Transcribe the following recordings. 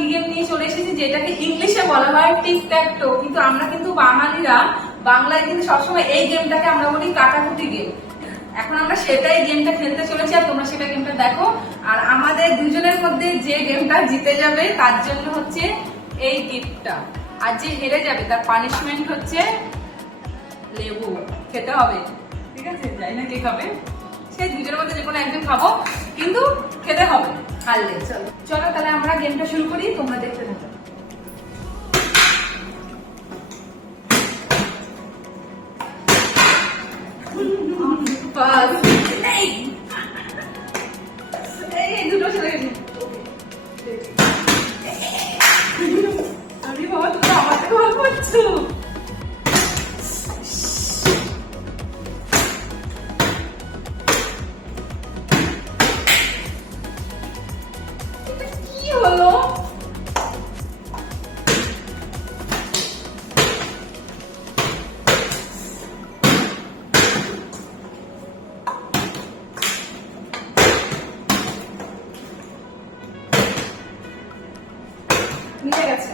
কি গেম নিয়ে চলে এসেছি, যেটাকে ইংলিশে বলা হয় টিক ট্যাক টো, কিন্তু আমরা কিন্তু বাঙালিরা বাংলায় কিন্তু সবসময় এই গেমটাকে আমরা বলি কাটাকুটি গেম। এখন আমরা সেটাই গেমটা খেলতে চলেছি, আর তোমরা সেটা গেমটা দেখো। আর আমাদের দুজনের মধ্যে যে গেমটা জিতে যাবে তার জন্য হচ্ছে এই গিফটটা, আর যে হেরে যাবে তার পানিশমেন্ট হচ্ছে লেবু খেতে হবে। ঠিক আছে, যাই না কে খাবে, সেই দুজনের মধ্যে যে কোনো একজন খাবো, কিন্তু খেতে হবে হারলে। চলো চলো তাহলে আমরা গেমটা শুরু করি, তোমরা দেখতে থাকো। দুটো চলে গেছি। আরে বাবা, তুমি আমার থেকে ভালো করছো। কি হলো? নিয়ে গেছে।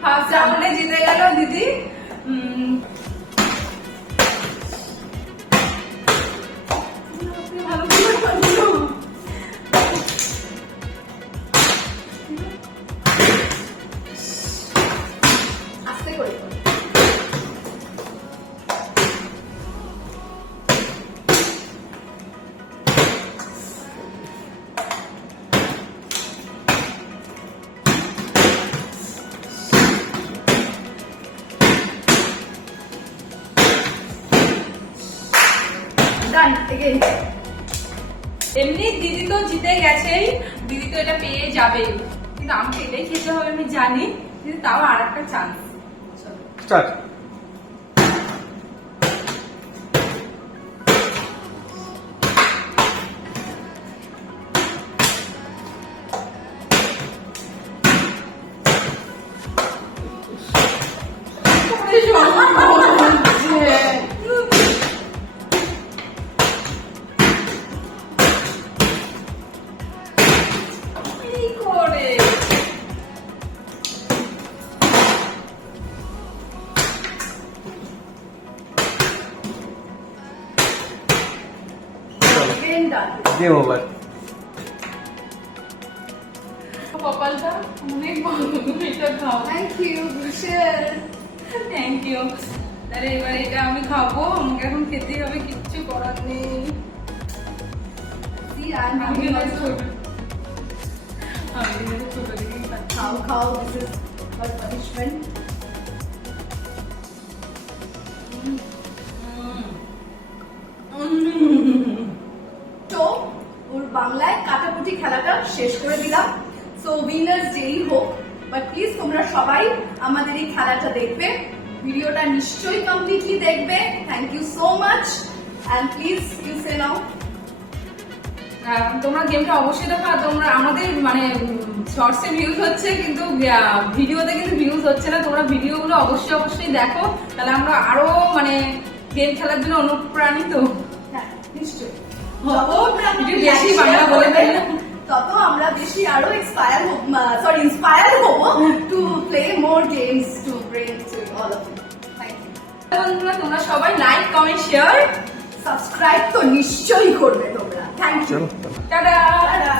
ফার্স্ট রাউন্ডে জিতে গেল দিদি। ভালো আস্তে করে এমনি দিদি তো জিতে গেছেই, দিদি তো এটা পেয়ে যাবে, কিন্তু আমাকে এটাই খেতে হবে আমি জানি, কিন্তু তাও আর একটা চান্স। স্টার্ট। Game over. কপালটা অনেক ভালো, তুমি এটা খাও। থ্যাংক ইউ বিশেষ, থ্যাংক ইউ। তাহলে এবার এটা আমি খাবো, আমাকে এখন খেতেই হবে, কিচ্ছু করার নেই। আমি ছোট দিকে খাও খাও, দিস ইজ ফর পানিশমেন্ট। তো ওর বাংলায় কাটাকুটি খেলাটা শেষ করে দিলাম। সো উইনার্স যেই হোক, বাট প্লিজ তোমরা সবাই আমাদের এই খেলাটা দেখবে, ভিডিওটা নিশ্চয়ই কমপ্লিটলি দেখবে। Thank you so much, and please you say now. তোমরা গেমটা অবশ্যই দেখো। তোমরা আমাদের মানে শর্টসে ভিউজ হচ্ছে, কিন্তু ভিডিওতে কিন্তু ভিউজ হচ্ছে না। তোমরা ভিডিওগুলো অবশ্যই অবশ্যই দেখো, তাহলে আমরা আরো মানে গেম খেলার জন্য অনুপ্রাণিত। হ্যাঁ নিশ্চয়ই, বেশি বাংলা বলে দেয় না, তত আমরা বেশি আরো ইন্সপায়ার হব to play more games to bring to all of you. Thank you বন্ধুরা, তোমরা সবাই লাইক কমেন্ট শেয়ার সাবস্ক্রাইব তো নিশ্চয়ই করবে তোমরা। Thank you, ta-ta. টাটা।